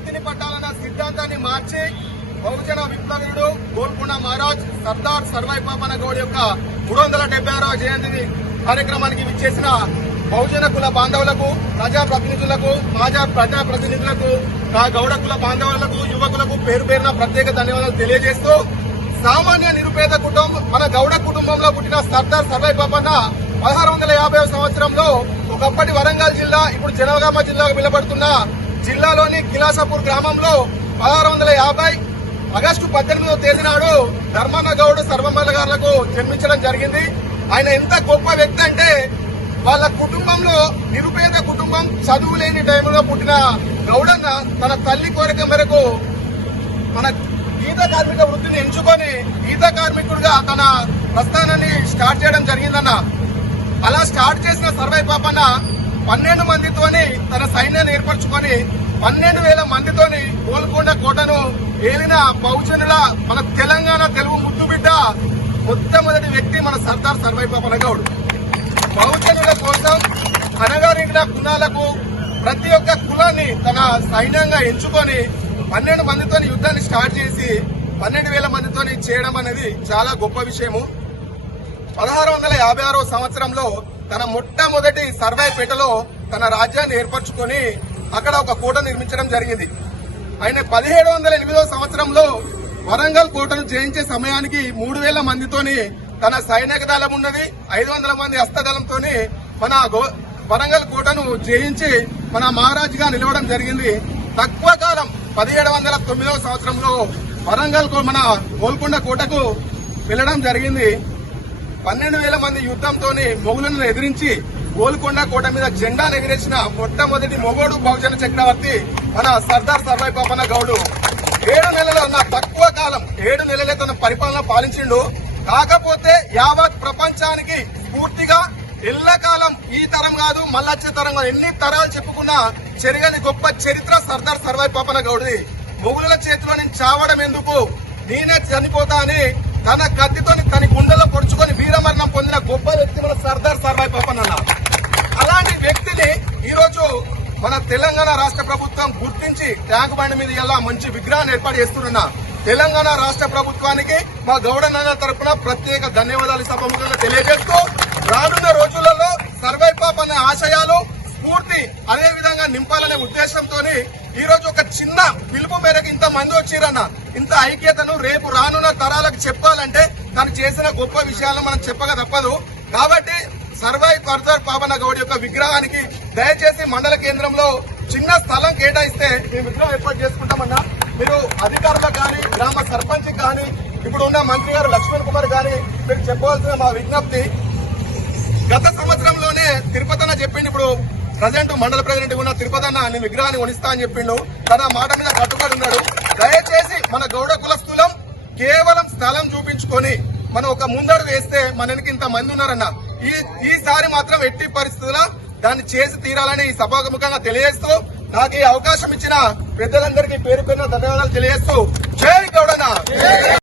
కత్తిని పట్టాలన్న సిద్ధాంతాన్ని మార్చి బహుజన విప్లవీయుడు గోల్కొండ మహారాజ్ సర్దార్ సర్వాయి పాపన్న గౌడ్ యొక్క 376వ జయంతి కార్యక్రమానికి విచ్చేసిన బహుజన కుల బాంధవులకు, ప్రజాప్రతినిధులకు, ప్రజాప్రతినిధులకు, గౌడ కుల బాంధవులకు, యువకులకు పేరు పేరున ప్రత్యేక ధన్యవాదాలు తెలియజేస్తూ, సామాన్య నిరుపేద కుటుంబం మన గౌడ కుటుంబంలో పుట్టిన సర్దార్ సర్వాయి పాపన్న 1650వ సంవత్సరంలో ఒకప్పటి వరంగల్ జిల్లా, ఇప్పుడు జనగామ జిల్లాకు పిలువబడుతున్న జిల్లాలోని కిలాసపూర్ గ్రామంలో 1650 ఆగస్టు 18వ తేదీ నాడు ధర్మన్న గౌడ్ సర్వమల్ల గారులకు జన్మించడం జరిగింది. ఆయన ఎంత గొప్ప వ్యక్తి అంటే వాళ్ళ కుటుంబంలో నిరుపేద కుటుంబం, చదువు లేని టైంలో పుట్టిన గౌడన్న తన తల్లి కోరిక మేరకు మన గీత కార్మిక వృత్తిని ఎంచుకొని గీత కార్మికుడిగా తన ప్రస్థానాన్ని స్టార్ట్ చేయడం జరిగిందన్న. అలా స్టార్ట్ చేసిన సర్వాయి పాపన్న 12 మందితోని తన సైన్యాన్ని ఏర్పరచుకొని 12,000 మందితోని గోల్కొండ కోటను ఏలిన బహుజనుల మన తెలంగాణ తెలుగు ముద్దుబిడ్డ మొట్టమొదటి వ్యక్తి మన సర్దార్ సర్వాయి పాపన్న గౌడ్. బహుజనుల కోసం అనగారిన కులాలకు ప్రతి ఒక్క కులాన్ని తన సైన్యంగా ఎంచుకొని 12 మందితో యుద్ధాన్ని స్టార్ట్ చేసి 12,000 మందితో చేయడం అనేది చాలా గొప్ప విషయము. 1656వ సంవత్సరంలో తన మొట్టమొదటి సర్వాయిపేటలో తన రాజ్యాన్ని ఏర్పరచుకొని అక్కడ ఒక కోట నిర్మించడం జరిగింది. ఆయన 1708వ సంవత్సరంలో వరంగల్ కోటను జయించే సమయానికి 3,000 మందితోని తన సైనిక దళం ఉన్నది, 500 మంది హస్తదళంతో మన వరంగల్ కోటను జయించి మన మహారాజుగా నిలవడం జరిగింది. తక్కువ కాలం 1709వ సంవత్సరంలో వరంగల్ మన గోల్కొండ కోటకు వెళ్లడం జరిగింది. 12,000 మంది యుద్ధంతో మొగులను ఎదిరించి గోల్కొండ కోట మీద జెండాను ఎగిరేసిన మొట్టమొదటి మొగోడు బహుజన చక్రవర్తి మన సర్దార్ సర్వాయి పాపన్న గౌడ్. 7 నెలలు ఉన్న తక్కువ కాలం 7 నెలలే తన పరిపాలన పాలించిండు. కాకపోతే యావత్ ప్రపంచానికి పూర్తిగా ఎల్లకాలం ఈ తరం కాదు మళ్ళొచ్చే తరం కాదు, ఎన్ని తరాలు చెప్పుకున్నా చెరగని గొప్ప చరిత్ర సర్దార్ సర్వాయి పాపన్న గౌడ్ది. మొగుల చేతిలో నేను చావడం ఎందుకు, నేనే చనిపోతా అని తన కత్తితో తన గుండెలో పొడుచుకొని వీరమరణం పొందిన గొప్ప వ్యక్తి మన సర్దార్ సర్వాయి పాపన్న. అలాంటి వ్యక్తిని ఈ రోజు మన తెలంగాణ రాష్ట్ర ప్రభుత్వం గుర్తించి ట్యాంక్ బండ్ మీద ఇలా మంచి విగ్రహాన్ని ఏర్పాటు చేస్తున్నా తెలంగాణ రాష్ట్ర ప్రభుత్వానికి మా గౌడన్న తరఫున ప్రత్యేక ధన్యవాదాలు సభముఖంగా తెలియజేస్తూ, రానున్న రోజులలో సర్వాయి పాపన్న ఆశయాలు స్ఫూర్తి అదే విధంగా నింపాలనే ఉద్దేశంతో ఈ రోజు ఒక చిన్న పిలుపు మేరకు ఇంత మంది వచ్చిరన్న. ఇంత ఐక్యతను రేపు రానున్న తరాలకు చెప్పాలంటే తను చేసిన గొప్ప విషయాలను మనం చెప్పక తప్పదు. కాబట్టి సర్వాయి సర్దార్ పాపన్న గౌడ్ యొక్క విగ్రహానికి దయచేసి మండల కేంద్రంలో చిన్న స్థలం కేటాయిస్తే మేము విగ్రహం ఏర్పాటు చేసుకుంటామన్నా. మీరు అధికారులకు కానీ గ్రామ సర్పంచ్ కానీ ఇప్పుడు ఉన్న మంత్రి గారు లక్ష్మణ్ కుమార్ గాని మీరు చెప్పవలసిన మా విజ్ఞప్తి, గత సంవత్సరంలోనే తిరుపతన్న చెప్పిండు, ఇప్పుడు ప్రజెంట్ మండల ప్రెసిడెంట్ ఉన్న తిరుపతన్న నేను విగ్రహాన్ని కొనిస్తా అని చెప్పిండు. తన మాట మీద కట్టుబడి ఉన్నాడు. దయచేసి మన గౌడ కులస్తులం కేవలం స్థలం చూపించుకొని మనం ఒక ముందడు వేస్తే మనకి ఇంత మంది ఉన్నారన్న. ఈసారి మాత్రం ఎట్టి పరిస్థితుల్లో దాన్ని చేసి తీరాలని ఈ సభాముఖంగా తెలియజేస్తూ, నాకు ఈ అవకాశం ఇచ్చిన పెద్దలందరికీ పేరు పేరున ధన్యవాదాలు తెలియజేస్తూ, జై గౌడన్న.